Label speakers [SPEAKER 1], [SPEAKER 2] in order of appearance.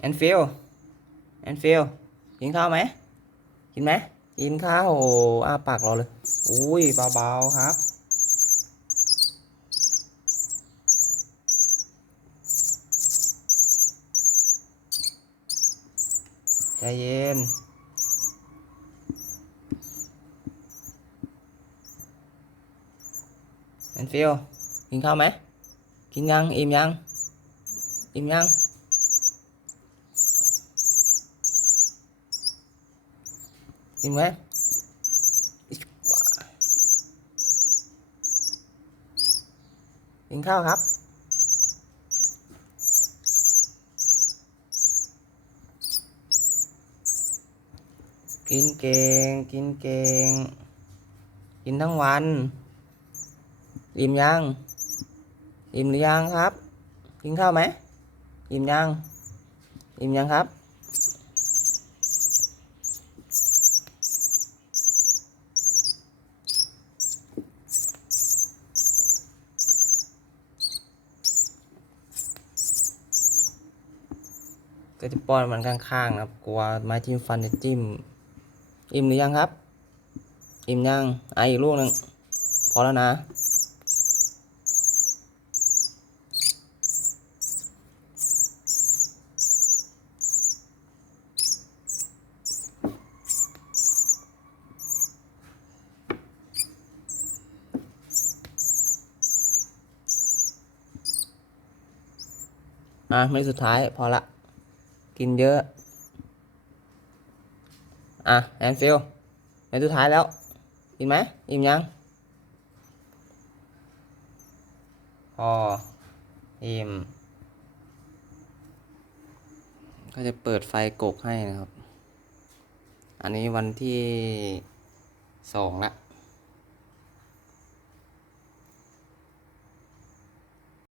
[SPEAKER 1] แอนฟิลแอนฟิลกินข้าวไหมกินไหมกินข้าวโอ้อ้าปากรอเลย อุ้ยเบาๆครับ ใจเย็นแอนฟิลกินข้าวไหมกินยัง อิ่มยัง อิ่มยัง อิ่มไหมกินข้าวครับ กินเก่ง กินเก่ง กินทั้งวัน อิ่มยัง อิ่มหรือยังครับ กินข้าวไหม อิ่มยัง อิ่มยังครับ ก็จะป้อนมันข้างๆนะครับ กลัวไม้จิ้มฟันจะจิ้ม อิ่มหรือยังครับ อิ่มยังไออีกลูกหนึ่งพอแล้วนะ อะไม่สุดท้ายพอละ กินเยอะ อะแอนฟิลในสุดท้ายแล้ว กินไหมอิ่มยังพออิ่มก็จะเปิดไฟกกให้นะครับ อันนี้วันที่สองละ